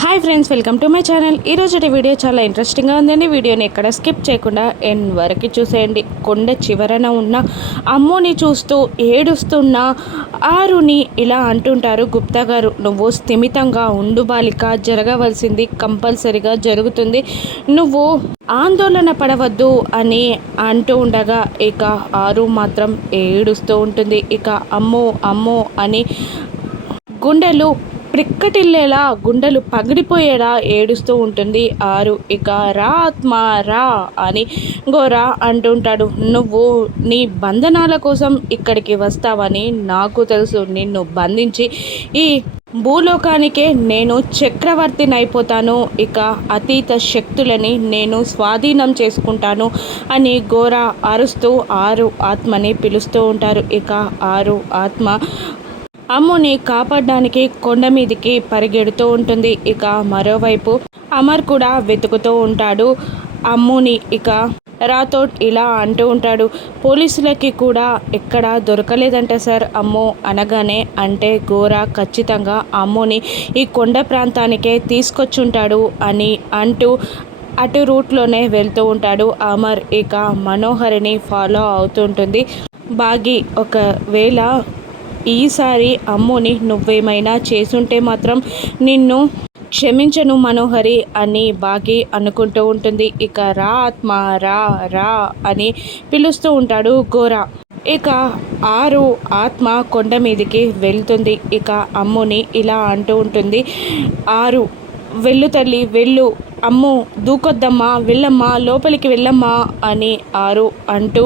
Hi friends, welcome to my channel. ఈరోజు video చాలా ఇంట్రెస్టింగ్గా ఉందండి. వీడియోని ఎక్కడ స్కిప్ చేయకుండా ఎండ్ వరకు చూసేయండి. కొండ చివరన ఉన్న అమ్మోని చూస్తూ ఏడుస్తున్న ఆరుని ఇలా అంటుంటారు గుప్తా గారు, నువ్వు స్థిమితంగా ఉండు బాలిక, జరగవలసింది కంపల్సరిగా జరుగుతుంది, నువ్వు ఆందోళన పడవద్దు అని అంటూ ఉండగా ఇక ఆరు మాత్రం ఏడుస్తూ ఉంటుంది. ఇక అమ్మో అమ్మో అని గుండెలు ప్రిక్కటిల్లేలా, గుండెలు పగిడిపోయేలా ఏడుస్తూ ఉంటుంది ఆరు. ఇక రా ఆత్మ రా అని గోరా అంటుంటాడు. నువ్వు నీ బంధనాల కోసం ఇక్కడికి వస్తావని నాకు తెలుసు. నిన్ను బంధించి ఈ భూలోకానికే నేను చక్రవర్తినైపోతాను. ఇక అతీత శక్తులని నేను స్వాధీనం చేసుకుంటాను అని గోరా అరుస్తూ ఆరు ఆత్మని పిలుస్తూ ఉంటారు. ఇక ఆరు ఆత్మ అమ్ముని కాపాడడానికి కొండ మీదికి పరిగెడుతూ ఉంటుంది. ఇక మరోవైపు అమర్ కూడా వెతుకుతూ ఉంటాడు అమ్ముని. ఇక రాథోడ్ ఇలా అంటూ ఉంటాడు, పోలీసులకి కూడా ఎక్కడా దొరకలేదంట సార్ అమ్ము అనగానే. అంటే గోరా ఖచ్చితంగా అమ్ముని ఈ కొండ ప్రాంతానికే తీసుకొచ్చుంటాడు అని అంటూ అటు రూట్లోనే వెళ్తూ ఉంటాడు అమర్. ఇక మనోహరిని ఫాలో అవుతుంటుంది బాగి. ఒకవేళ ఈసారి అమ్ముని నువ్వేమైనా చేసుంటే మాత్రం నిన్ను క్షమించను మనోహరి అని బాగి అనుకుంటూ ఉంటుంది. ఇక రా ఆత్మ రా రా అని పిలుస్తూ ఉంటాడు గోరా. ఇక ఆరు ఆత్మ కొండ మీదికి వెళ్తుంది. ఇక అమ్ముని ఇలా అంటూ ఉంటుంది, ఆరు వెళ్ళు తల్లి వెళ్ళు, అమ్ము దూకొద్దమ్మా, వెళ్ళమ్మా, లోపలికి వెళ్ళమ్మా అని ఆరు అంటూ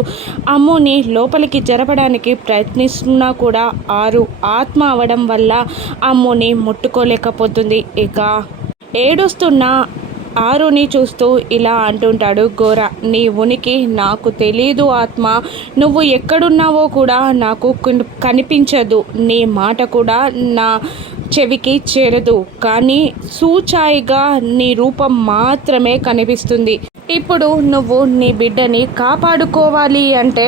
అమ్ముని లోపలికి జరపడానికి ప్రయత్నిస్తున్నా కూడా ఆరు ఆత్మ అవడం వల్ల అమ్ముని ముట్టుకోలేకపోతుంది. ఇక ఏడుస్తున్న ఆరుని చూస్తూ ఇలా అంటుంటాడు గోరా, నీ ఉనికి నాకు తెలీదు ఆత్మ, నువ్వు ఎక్కడున్నావో కూడా నాకు కనిపించదు, నీ మాట కూడా నా చెవికి చేరదు, కానీ సూచాయిగా నీ రూపం మాత్రమే కనిపిస్తుంది. ఇప్పుడు నువ్వు నీ బిడ్డని కాపాడుకోవాలి అంటే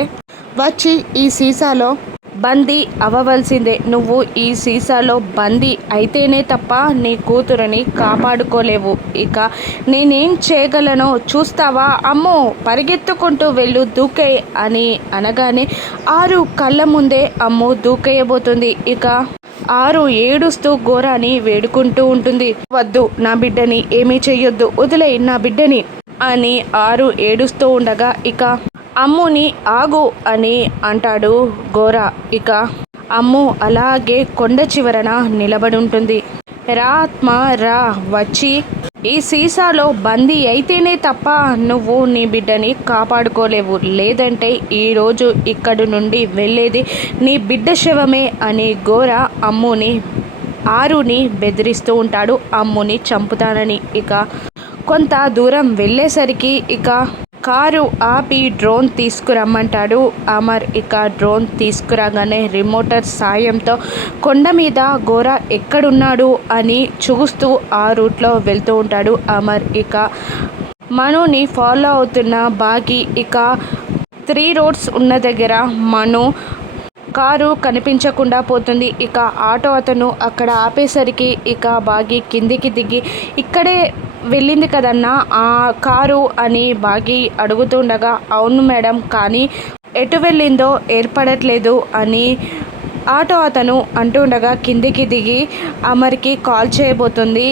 వచ్చి ఈ సీసాలో బందీ అవ్వవలసిందే. నువ్వు ఈ సీసాలో బందీ అయితేనే తప్ప నీ కూతురుని కాపాడుకోలేవు. ఇక నేనేం చేయగలనో చూస్తావా, అమ్మో పరిగెత్తుకుంటూ వెళ్ళు, దూకే అని అనగానే ఆరు కళ్ళ ముందే అమ్ము దూకేయబోతుంది. ఇక ఆరు ఏడుస్తూ గోరాని వేడుకుంటూ ఉంటుంది, వద్దు నా బిడ్డని ఏమీ చెయ్యొద్దు, వదిలేయి నా బిడ్డని అని ఆరు ఏడుస్తూ ఉండగా ఇక అమ్ముని ఆగు అని అంటాడు గోరా. ఇక అమ్ము అలాగే కొండ చివరన నిలబడి ఉంటుంది. రా ఆత్మ రా, వచ్చి ఈ సీసాలో బందీ అయితేనే తప్ప నువ్వు నీ బిడ్డని కాపాడుకోలేవు, లేదంటే ఈరోజు ఇక్కడి నుండి వెళ్ళేది నీ బిడ్డ శవమే అని గోరా అమ్ముని ఆరుని బెదిరిస్తూ ఉంటాడు, అమ్ముని చంపుతానని. ఇక కొంత దూరం వెళ్ళేసరికి ఇక కారు ఆపి డ్రోన్ తీసుకురమ్మంటాడు అమర్. ఇక డ్రోన్ తీసుకురాగానే రిమోటర్ సాయంతో కొండ మీద గోరా ఎక్కడున్నాడు అని చూస్తూ ఆ రూట్లో వెళ్తూ ఉంటాడు అమర్. ఇక మనుని ఫాలో అవుతున్న బాగి. ఇక 3 రోడ్స్ ఉన్న దగ్గర మను కారు కనిపించకుండా పోతుంది. ఇక ఆటో అతను అక్కడ ఆపేసరికి ఇక బాగి కిందికి దిగి, ఇక్కడే వెళ్ళింది కదన్నా ఆ కారు అని బాగి అడుగుతుండగా, అవును మేడం, కానీ ఎటు వెళ్ళిందో ఏర్పడట్లేదు అని ఆటో అతను అంటుండగా కిందికి దిగి అమర్కి కాల్ చేయబోతుంది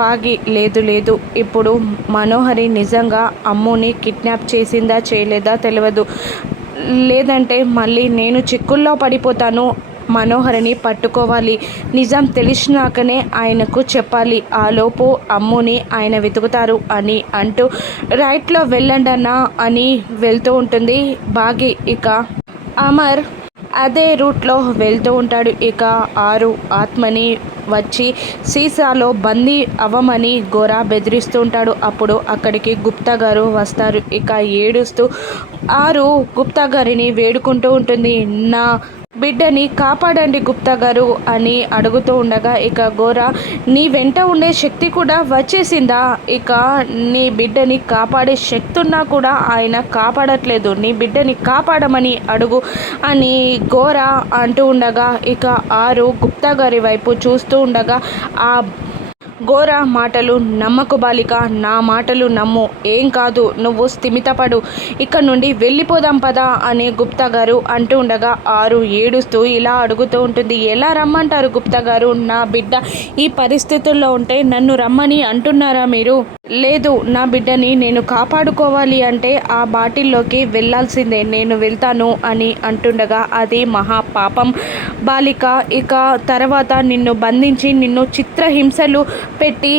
బాగి. లేదు లేదు, ఇప్పుడు మనోహరి నిజంగా అమ్ముని కిడ్నాప్ చేసిందా చేయలేదా తెలియదు, లేదంటే మళ్ళీ నేను చిక్కుల్లో పడిపోతాను, మనోహరిని పట్టుకోవాలి, నిజం తెలిసినాకనే ఆయనకు చెప్పాలి, ఆలోపు అమ్ముని ఆయన వెతుకుతారు అని అంటూ రైట్లో వెళ్ళండన్నా అని వెళ్తూ ఉంటుంది బాగి. ఇక అమర్ అదే రూట్లో వెళ్తూ ఉంటాడు. ఇక ఆరు ఆత్మని వచ్చి సీసాలో బందీ అవ్వమని గోరా బెదిరిస్తూ ఉంటాడు. అప్పుడు అక్కడికి గుప్తా గారు వస్తారు. ఇక ఏడుస్తూ ఆరు గుప్తా గారిని వేడుకుంటూ ఉంటుంది, నా బిడ్డని కాపాడండి గుప్తా గారు అని అడుగుతూ ఉండగా ఇక గోరా, నీ వెంట ఉండే శక్తి కూడా వచ్చేసిందా, ఇక నీ బిడ్డని కాపాడే శక్తి ఉన్నా కూడా ఆయన కాపాడట్లేదు, నీ బిడ్డని కాపాడమని అడుగు అని గోరా అంటూ ఉండగా ఇక ఆరు గుప్తా గారి వైపు చూస్తూ ఉండగా ఆ ఘోర మాటలు నమ్మకు బాలిక, నా మాటలు నమ్ము, ఏం కాదు, నువ్వు స్థిమితపడు, ఇక్కడ నుండి వెళ్ళిపోదాం పదా అని గుప్తా గారు అంటూ ఉండగా ఆరు ఏడుస్తూ ఇలా అడుగుతూ ఉంటుంది. ఎలా రమ్మంటారు గుప్తా గారు? నా బిడ్డ ఈ పరిస్థితుల్లో ఉంటే నన్ను రమ్మని అంటున్నారా మీరు? లేదు, నా బిడ్డని నేను కాపాడుకోవాలి అంటే ఆ బాటిల్లోకి వెళ్ళాల్సిందే, నేను వెళ్తాను అని అంటుండగా అది మహాపాపం బాలిక, ఇక తర్వాత నిన్ను బంధించి నిన్ను చిత్రహింసలు పెట్టి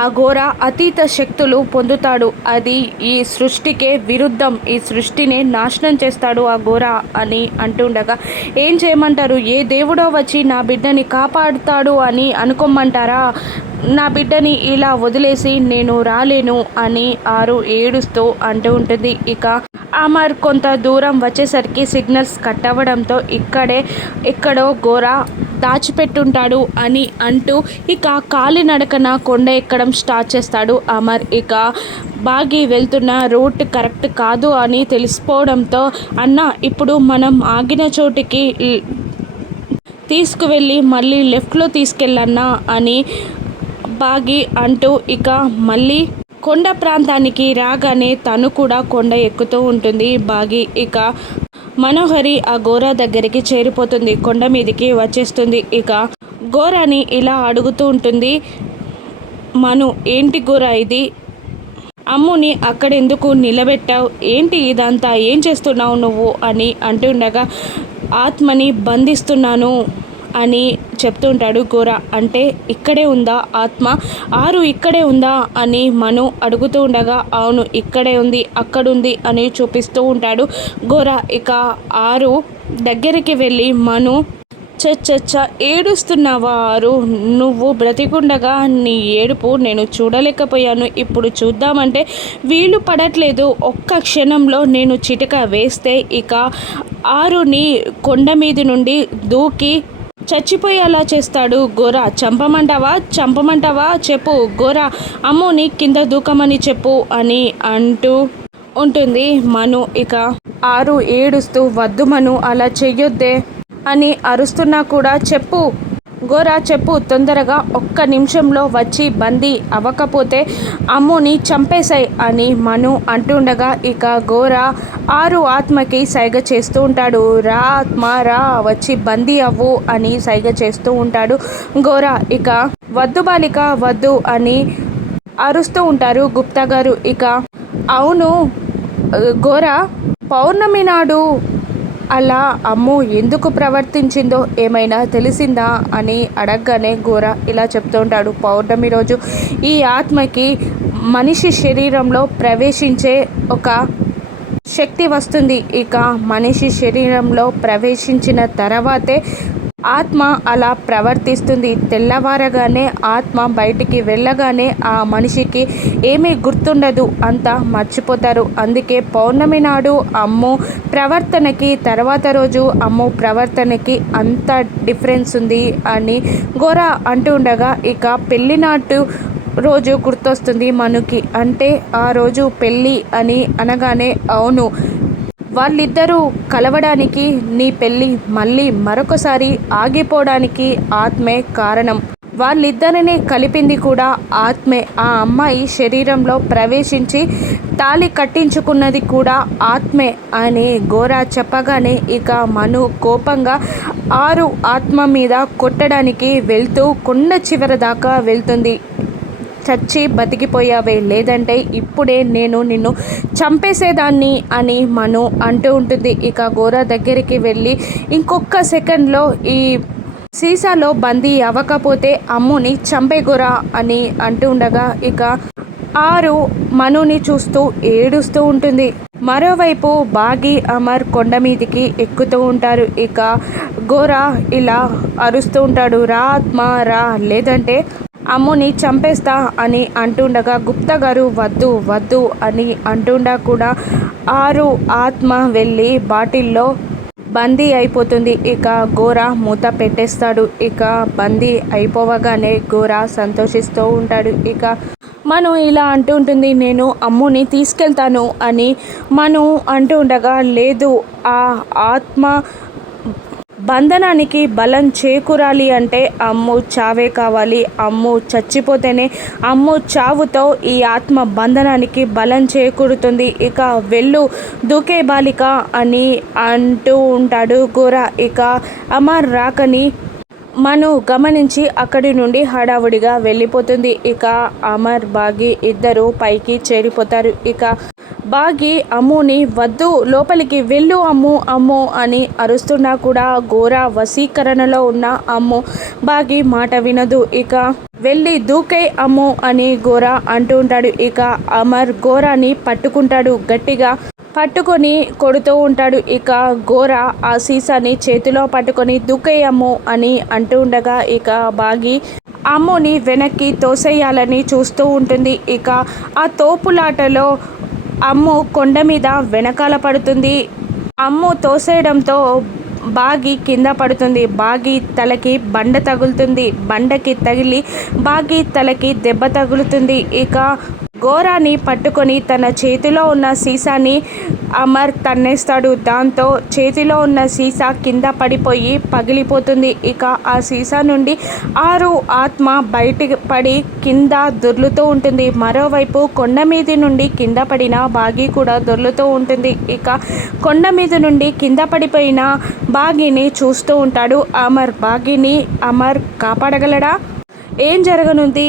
ఆ ఘోర అతీత శక్తులు పొందుతాడు. అది ఈ సృష్టికే విరుద్ధం, ఈ సృష్టిని నాశనం చేస్తాడు ఆ ఘోర అని అంటుండగా ఏం చేయమంటారు? ఏ దేవుడో వచ్చి నా బిడ్డని కాపాడుతాడు అని అనుకోమంటారా? నా బిడ్డని ఇలా వదిలేసి నేను రాలేను అని ఆరు ఏడుస్తూ అంటూ ఉంటుంది. ఇక అమర్ కొంత దూరం వచ్చేసరికి సిగ్నల్స్ కట్ అవ్వడంతో ఎక్కడో ఘోర దాచిపెట్టుంటాడు అని అంటూ ఇక కాలినడకన కొండ ఎక్కడం స్టార్ట్ చేస్తాడు అమర్. ఇక బాగి వెళ్తున్న రూట్ కరెక్ట్ కాదు అని తెలిసిపోవడంతో అన్న ఇప్పుడు మనం ఆగిన చోటికి తీసుకువెళ్ళి మళ్ళీ లెఫ్ట్లో తీసుకెళ్ళన్నా అని బాగి అంటూ ఇక మళ్ళీ కొండ ప్రాంతానికి రాగానే తను కూడా కొండ ఎక్కుతూ ఉంటుంది బాగి. ఇక మనోహరి ఆ ఘోర దగ్గరికి చేరిపోతుంది, కొండ మీదకి వచ్చేస్తుంది. ఇక ఘోరాని ఇలా అడుగుతూ ఉంటుంది, మను ఏంటి ఘోర ఇది? అమ్ముని అక్కడెందుకు నిలబెట్టావు? ఏంటి ఇదంతా? ఏం చేస్తున్నావు నువ్వు అని అంటుండగా ఆత్మని బంధిస్తున్నాను అని చెప్తుంటాడు ఘోర. అంటే ఇక్కడే ఉందా ఆత్మ? ఆరు ఇక్కడే ఉందా అని మను అడుగుతూ ఉండగా అవును ఇక్కడే ఉంది, అక్కడుంది అని చూపిస్తూ ఉంటాడు ఘోర. ఇక ఆరు దగ్గరికి వెళ్ళి మను చచ్చ ఏడుస్తున్నావా ఆరు? నువ్వు బ్రతికుండగా నీ ఏడుపు నేను చూడలేకపోయాను, ఇప్పుడు చూద్దామంటే వీలు పడట్లేదు. ఒక్క క్షణంలో నేను చిటిక వేస్తే ఇక ఆరుని కొండ మీద నుండి దూకి చచ్చిపోయేలా చేస్తాడు ఘోర. చంపమంటావా చెప్పు ఘోర, అమ్ముని కింద దూకమని చెప్పు అని అంటూ ఉంటుంది మను. ఇక ఆరు ఏడుస్తూ వద్దు మను, అలా చెయ్యొద్దే అని అరుస్తున్నా కూడా చెప్పు ఘోర, చెప్పు తొందరగా, ఒక్క నిమిషంలో వచ్చి బందీ అవ్వకపోతే అమ్ముని చంపేశాయి అని మను అంటుండగా ఇక ఘోర ఆరు ఆత్మకి సైగ చేస్తూ ఉంటాడు. రా ఆత్మ రా, వచ్చి బందీ అవ్వు అని సైగ చేస్తూ ఉంటాడు ఘోర. ఇక వద్దు బాలిక వద్దు అని అరుస్తూ ఉంటారు గుప్తా గారు. ఇక అవును ఘోర, పౌర్ణమి నాడు అలా అమ్ము ఎందుకు ప్రవర్తించిందో ఏమైనా తెలిసిందా అని అడగగానే ఘోర ఇలా చెప్తూ ఉంటాడు. పౌర్ణమి రోజు ఈ ఆత్మకి మనిషి శరీరంలో ప్రవేశించే ఒక శక్తి వస్తుంది. ఇక మనిషి శరీరంలో ప్రవేశించిన తర్వాతే ఆత్మ అలా ప్రవర్తిస్తుంది. తెల్లవారగానే ఆత్మ బయటికి వెళ్ళగానే ఆ మనిషికి ఏమీ గుర్తుండదు, అంతా మర్చిపోతారు. అందుకే పౌర్ణమి నాడు అమ్ము ప్రవర్తనకి తర్వాత రోజు అమ్ము ప్రవర్తనకి అంత డిఫరెన్స్ ఉంది అని ఘోర అంటూ ఉండగా ఇక పెళ్లి నాటు రోజు గుర్తొస్తుంది మనుకి. అంటే ఆ రోజు పెళ్ళి అని అనగానే అవును, వాళ్ళిద్దరూ కలవడానికి నీ పెళ్ళి మళ్ళీ మరొకసారి ఆగిపోవడానికి ఆత్మే కారణం. వాళ్ళిద్దరిని కలిపింది కూడా ఆత్మే. ఆ అమ్మాయి శరీరంలో ప్రవేశించి తాళి కట్టించుకున్నది కూడా ఆత్మే అని ఘోర చెప్పగానే ఇక మను కోపంగా ఆరు ఆత్మ మీద కొట్టడానికి వెళ్తూ కొండ చివరి దాకా వెళ్తుంది. చచ్చి బతికిపోయావే, లేదంటే ఇప్పుడే నేను నిన్ను చంపేసేదాన్ని అని మను అంటూ ఉంటుంది. ఇక ఘోర దగ్గరికి వెళ్ళి ఇంకొక సెకండ్లో ఈ సీసాలో బందీ అవ్వకపోతే అమ్ముని చంపే ఘోర అని అంటూ ఉండగా ఇక ఆరు మనుని చూస్తూ ఏడుస్తూ ఉంటుంది. మరోవైపు బాగి అమర్ కొండ మీదికి ఎక్కుతూ ఉంటారు. ఇక ఘోర ఇలా అరుస్తూ ఉంటాడు, రా ఆత్మ రా, లేదంటే అమ్ముని చంపేస్తా అని అంటుండగా గుప్తా గారు వద్దు వద్దు అని అంటుండా కూడా ఆరు ఆత్మ వెళ్ళి బాటిల్లో బందీ అయిపోతుంది. ఇక ఘోర మూత పెట్టేస్తాడు. ఇక బందీ అయిపోవగానే ఘోర సంతోషిస్తూ ఉంటాడు. ఇక మను ఇలా అంటూ ఉంటుంది, నేను అమ్ముని తీసుకెళ్తాను అని మను అంటూ ఉండగా లేదు, ఆ ఆత్మ బంధనానికి బలం చేకూరాలి అంటే అమ్ము చావే కావాలి. అమ్ము చచ్చిపోతేనే అమ్ము చావుతో ఈ ఆత్మ బంధనానికి బలం చేకూరుతుంది. ఇక వెళ్ళు దూకే బాలిక అని అంటూ ఉంటాడు గోరా. ఇక అమర్ రాకని మను గమనించి అక్కడి నుండి హడావుడిగా వెళ్ళిపోతుంది. ఇక అమర్ బాగి ఇద్దరు పైకి చేరిపోతారు. ఇక బాగి అమ్ముని వద్దు లోపలికి వెళ్ళు అమ్ము అమ్ము అని అరుస్తున్నా కూడా గోరా వశీకరణలో ఉన్న అమ్ము బాగి మాట వినదు. ఇక వెళ్ళి దూకే అమ్ము అని గోరా అంటూ ఉంటాడు. ఇక అమర్ గోరాని పట్టుకుంటాడు, గట్టిగా పట్టుకొని కొడుతూ ఉంటాడు. ఇక గోరా ఆ సీసాని చేతిలో పట్టుకొని దూకేయమ్ము అని అంటూ ఉండగా ఇక బాగి అమ్ముని వెనక్కి తోసేయాలని చూస్తూ ఉంటుంది. ఇక ఆ తోపులాటలో అమ్ము కొండ మీద వెనకాల పడుతుంది. అమ్ము తోసేయడంతో బాగి కింద పడుతుంది. బాగి తలకి బండ తగులుతుంది. బండకి తగిలి బాగి తలకి దెబ్బ తగులుతుంది. ఇక గోరాని పట్టుకొని తన చేతిలో ఉన్న సీసాని అమర్ తన్నేస్తాడు. దాంతో చేతిలో ఉన్న సీసా కింద పడిపోయి పగిలిపోతుంది. ఇక ఆ సీసా నుండి ఆత్మ బయటికి పడి కింద దొర్లుతూ ఉంటుంది. మరోవైపు కొండ మీద నుండి కింద పడిన బాగి కూడా దొర్లుతూ ఉంటుంది. ఇక కొండ మీద నుండి కింద పడిపోయిన బాగిని చూస్తూ ఉంటాడు అమర్. బాగిని అమర్ కాపాడగలడా? ఏం జరగనుంది?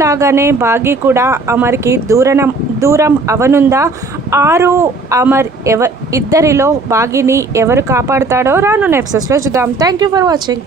లాగానే బాగి కూడా అమర్కి దూరం అవనుందా? అమర్ ఇద్దరిలో బాగిని ఎవరు కాపాడుతాడో రానున్న ఎపిసోడ్స్లో చూద్దాం. Thank you for watching.